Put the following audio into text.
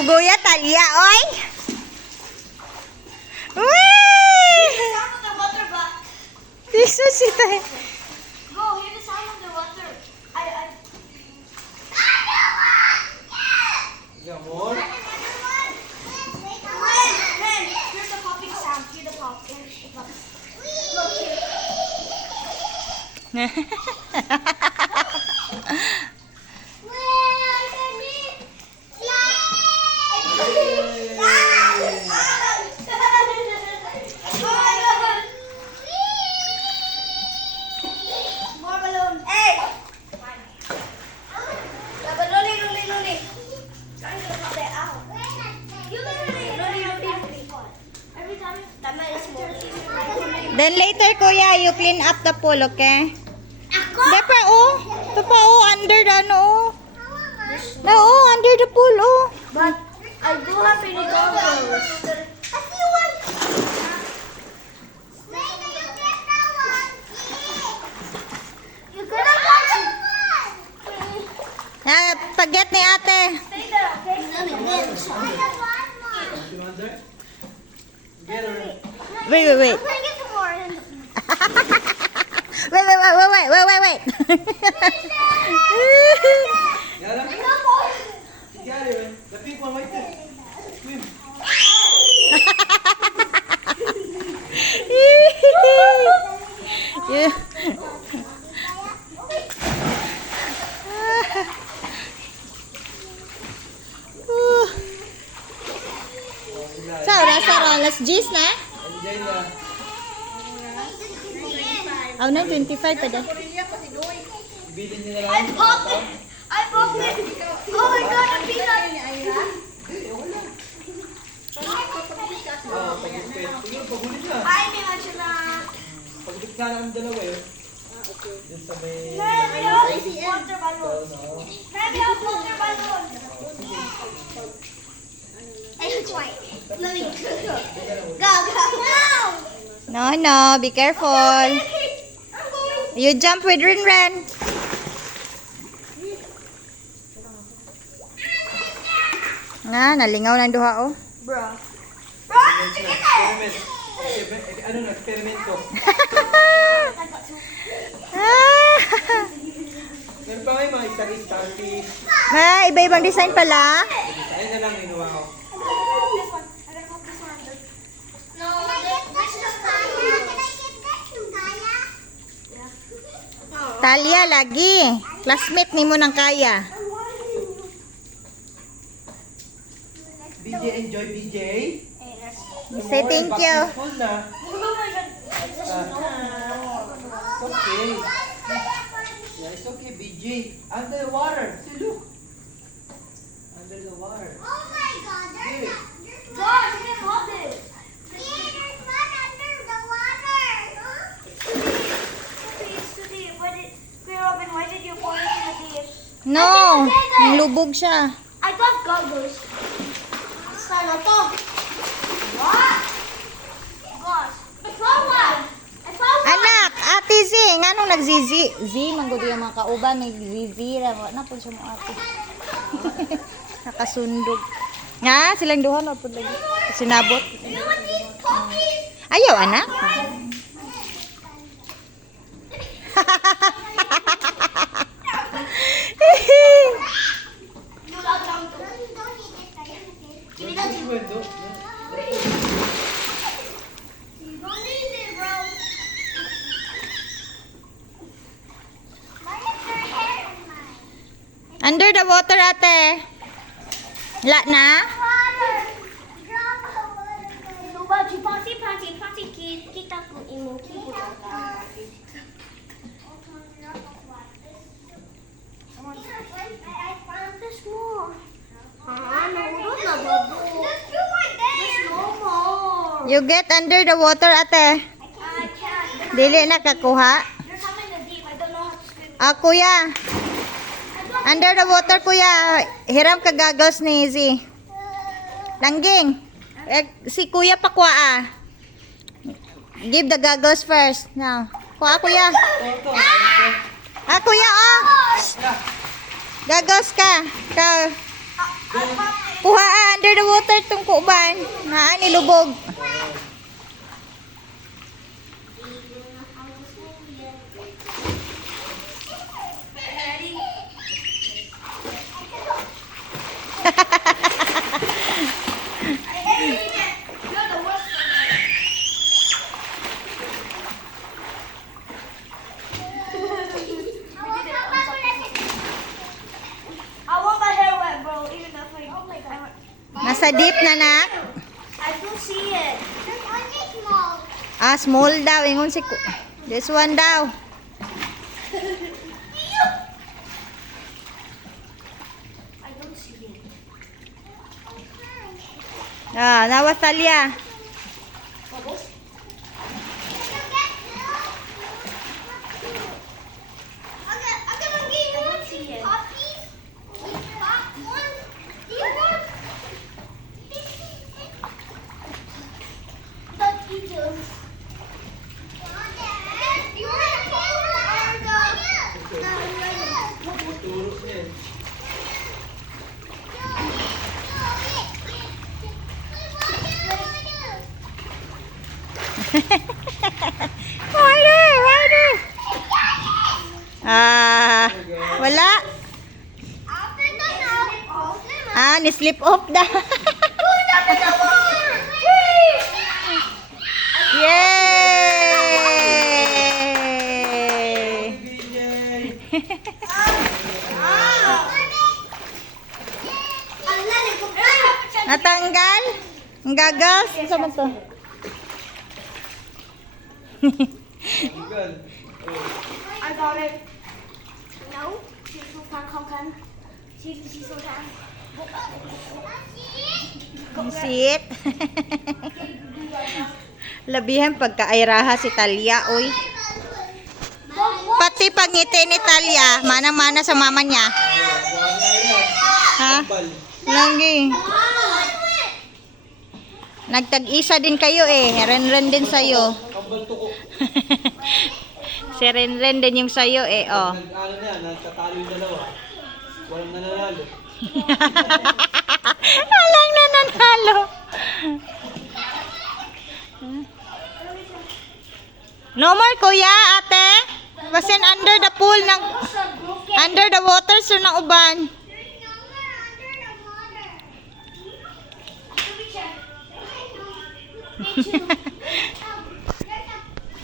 Bugoya talya, oy! Uy! Jesus, ito eh. Go, hear the sound of the water. More? Ren, here's the popping sound. Hear the pop. Look here. More balloon. Hey! Yeah, but Loli. Every time tama is more. Then later, kuya, you clean up the pool, okay? Ako? Hindi pa, oh. Ito pa, oh. Under the, ano, oh. No, oh, under the pool, oh. But I do have any goggles. You could have watched. Ah, paget ni ate. Stay there, okay? You want that? Get her. Wait. I'm gonna get some more. Wait. Yara? I got more. Get her. The pink one right there. Swim. Yeah. So, nasa alas 10 na? Enjoy na. Oh, na, 25 pa daw. Bilhin niyo na lang. I popped it. Oh my god, a peanut. Oo, pag-discount. Siguro, paghuli na. Ay, may mancha na. Pag-discount ang dalawa eh. Dun sa may... Maybe I'll water balloon. Maybe I'll water balloon. I just wait. Let me go. No. No, be careful. I'm going. You jump with Ren. Nga, nalingaw ng duha, oh. Bro. Bro, get there. Experiment. Ano na, eksperimento. Meron pa ngayon mga starfish. Ah, iba-ibang design pala. Ayun na lang, inuwa ko. This one. I gotta pop this one. No, this is Kaya. Can I get that from Kaya? Yeah. Talia lagi. Classmate ni mo ng kaya. BJ, enjoy BJ. Say thank you. Full na. Oh my god. It's okay. Yeah, it's okay, BJ. Under the water. See, look. Under the water. Oh my god, Hey. Gosh, you can hold this. It's It's too deep. Why did you pour it in the dish? No, lubog siya. I got goggles. Sana to. What? Gosh. I found one. Anak, ate Z, nga nung nagzizi. Z, manggod yung mga kauban, may zizi. Na po siya mo ate. Nakasundog. Nga, silang duha na po lagi. Sinabot. You want these puppies? Ayaw, anak. You love them too. Give me that. okay. Window. You don't need it, bro. Why is your hair in mine? Under the water, ate. La na? Kita ko imong keyboard. I found this more. Nahulog na babo. There's two more there. There's no more. You get under the water, ate. I can't. Dili na kakuha. There's some in the deep. I don't know how to swim. Ah, kuya. I don't Under the water, kuya. Hiram ka goggles ni Z. Langging. Si kuya pa kuha ah. Give the goggles first. Now. Kuha, kuya. Ito. Ah, kuya, oh. Goggles ka. Ka. Kuha under the water tong kuban. Naa ni lubog. I want my hair wet, bro. Even if I. Oh my god. Nasa deep na nak. I don't see it. There's only small. Ah, small daw. Ingon si this one daw. I don't see it. Ah, nawas Talia. Bubbles? Turok niya eh. Water. Ah, wala. Ah, ni-slip off daw. Yay! BJ! Natanggal? Ang gagas? Ano man to? Legal. I got it. No? She's so fun, come. She's so fun. Sit. Labihan pagka-airaha si Talia, oy. Pati pangiti ni Talia, manang-mana sa mama niya. Buwan na yan. Ha? Bal. Lagi. Nagtag-isa din kayo eh. Ren-ren din sa'yo. Kambal tuko. Si Ren-ren din yung sa'yo eh, oh. Nag-ano na yan, nagtatalo yung dalawa. Walang nananalo. Walang nananalo. No more kuya, ate. Basin under the pool ng under the water so ng uban. Me too.